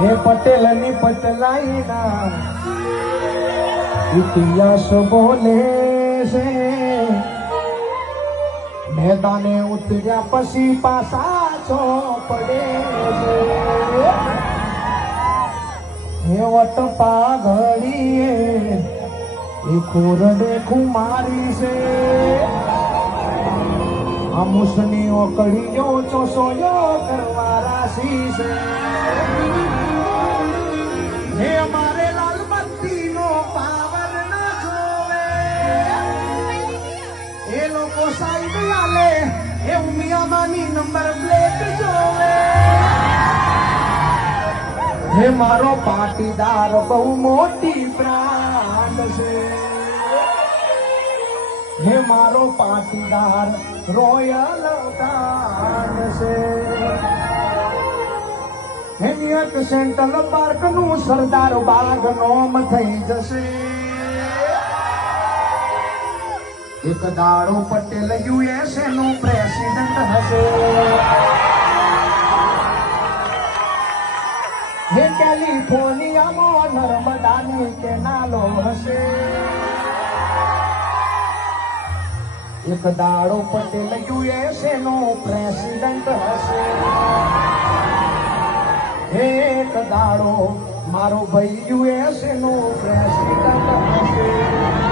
હે પટેલ ની પટલાઈ ના ઇતિહાસ બોલે છે મેદાને ઉતર્યા પછી પાછા છો પડે છે હે વટ પાઘડીએ એ ખોરડે કુમારી છે આમુસની ઓકળીઓ ચોસોયો કરવા રાશી છે હે અમારે લાલબત્તી નો પાવર ના જોવે એ લોકો સાઈડ લાલે એ ઉમિયામાની નંબર પ્લેટ જોવે હે મારો પાટીદાર બહુ મોટી બ્રાન્ડ છે હે મારો પાટીદાર રોયલ બ્રાન્ડ છે હેનિયત સેન્ટ્રલ પાર્ક નું સરદાર બાગ નોમ થઈ જશે એક દાડો પટેલ યુએસએ નું પ્રેસિડન્ટ હશે હે કેલિફોર્નિયામાં નર્મદાની કેનાલો હશે એક દાડો પટેલ યુએસએ નો પ્રેસિડન્ટ હશે એક દાડો મારો ભાઈ યુએસએ નો પ્રેસિડન્ટ હશે